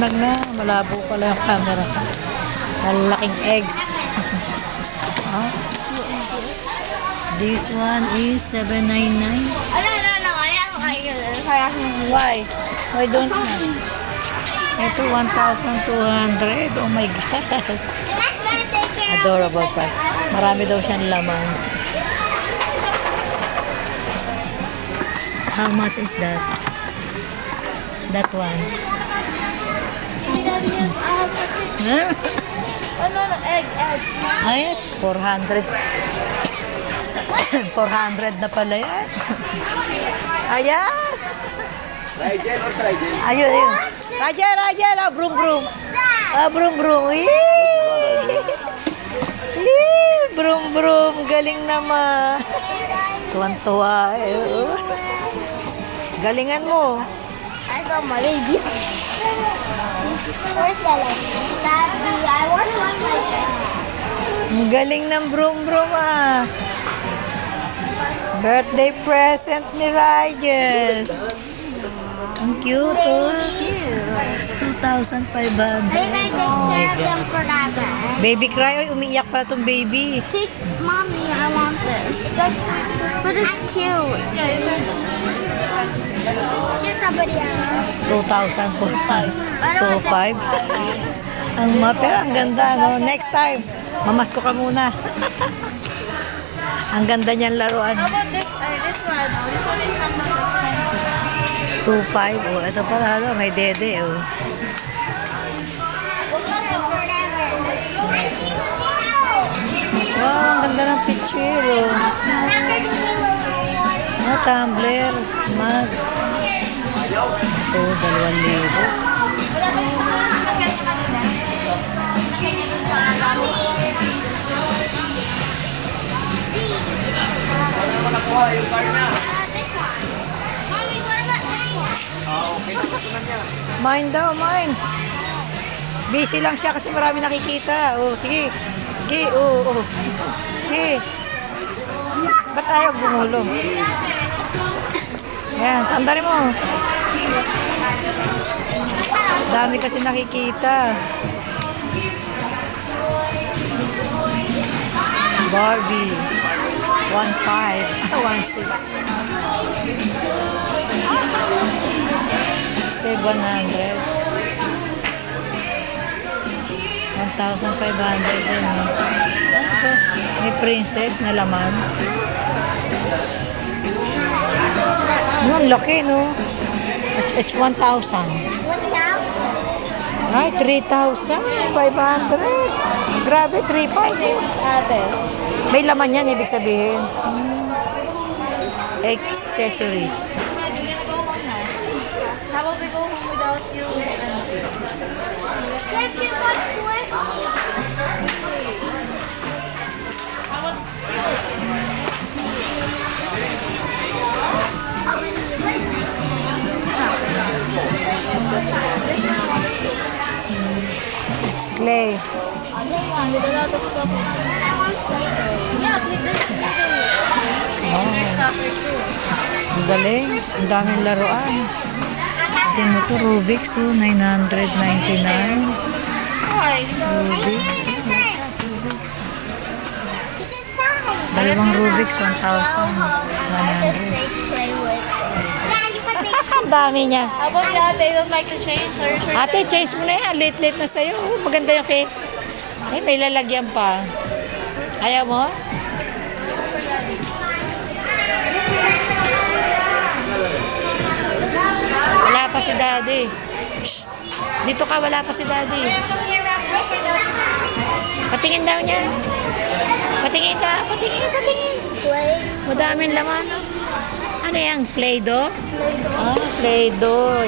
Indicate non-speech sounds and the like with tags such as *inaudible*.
Nag na, malabo pala yung camera. Lalaking eggs. Ah. This one is 799. Ano. Kaya ko Why? Why don't you? Ito 1,200. Oh my God. Adorable pa. Marami daw siyang laman. How much is that? That one. Huh? Ano, egg, eggs. Ay, 400. 400 *coughs* na pala yan. Ayan. Ayun, ayun. Raja, Raja, ah, brum, brum. Ah, brum, brum. Yee! Yee! Brum, brum. Galing naman. Tuwan-tuwa. Galingan mo. My baby. Where's the like? Daddy, I want one like. Ang galing ng brum, brum ah. Birthday present ni Ryan. Ang cute, oh. 2,500. Maybe I take Oh my care of God. them forever. Baby cry. Oy, umiiyak pala tong baby. Take, mommy, I want this. That's, but it's cute. Choose somebody else. 2,000 po. I don't want 2,500. Ang ma, pero ang ganda, no? Next time, mamasko ka muna. *laughs* ang ganda niyan laruan. How about this? Uh, this one. Oh, this one is not that expensive. 2,500. Oh, ito pala, ano, may dede, oh. Wow, ang ganda ng picture, oh. Oh, tumbler, mug. Ito, 2,000. This one. Mommy, Mine daw, mine. Busy lang siya kasi marami nakikita. Oh, sige. Sige, oo, oh, oh. Sige. Ba't ayaw gumulong? Yan, tandarin mo. Dami kasi nakikita. Barbie. 1.5. 1.6. *laughs* Save 100. 1,500 din. no? Ito, may princess na laman. Ano, ang laki, no? It's, it's 1,000. What now? Ay, 3,500. Grabe, 3,500. Ate. May laman yan, ibig sabihin. Hmm. Accessories. We go home without you? Can't you watch boy? It's clay. with a lot of stuff. Yeah, there's Oh, stuff here too. ang galing. Ang daming laruan. Tingnan mo to, Rubik's, oh, 999. Why? Rubik's. Rubik's. Dalawang Rubik's, 1,100. play with. Ang dami niya. About the ate? You don't like to change shirt? Ate, choice mo na yan. Late-late na sa'yo. Oh, maganda yung cake. Ay, may lalagyan pa. Ayaw mo? Wala pa si daddy. Shh. Dito ka, wala pa si daddy. Patingin daw niya. Patingin daw. Patingin, patingin. Madaming laman. Ano yan? Play-doh? Ah, Play-doh.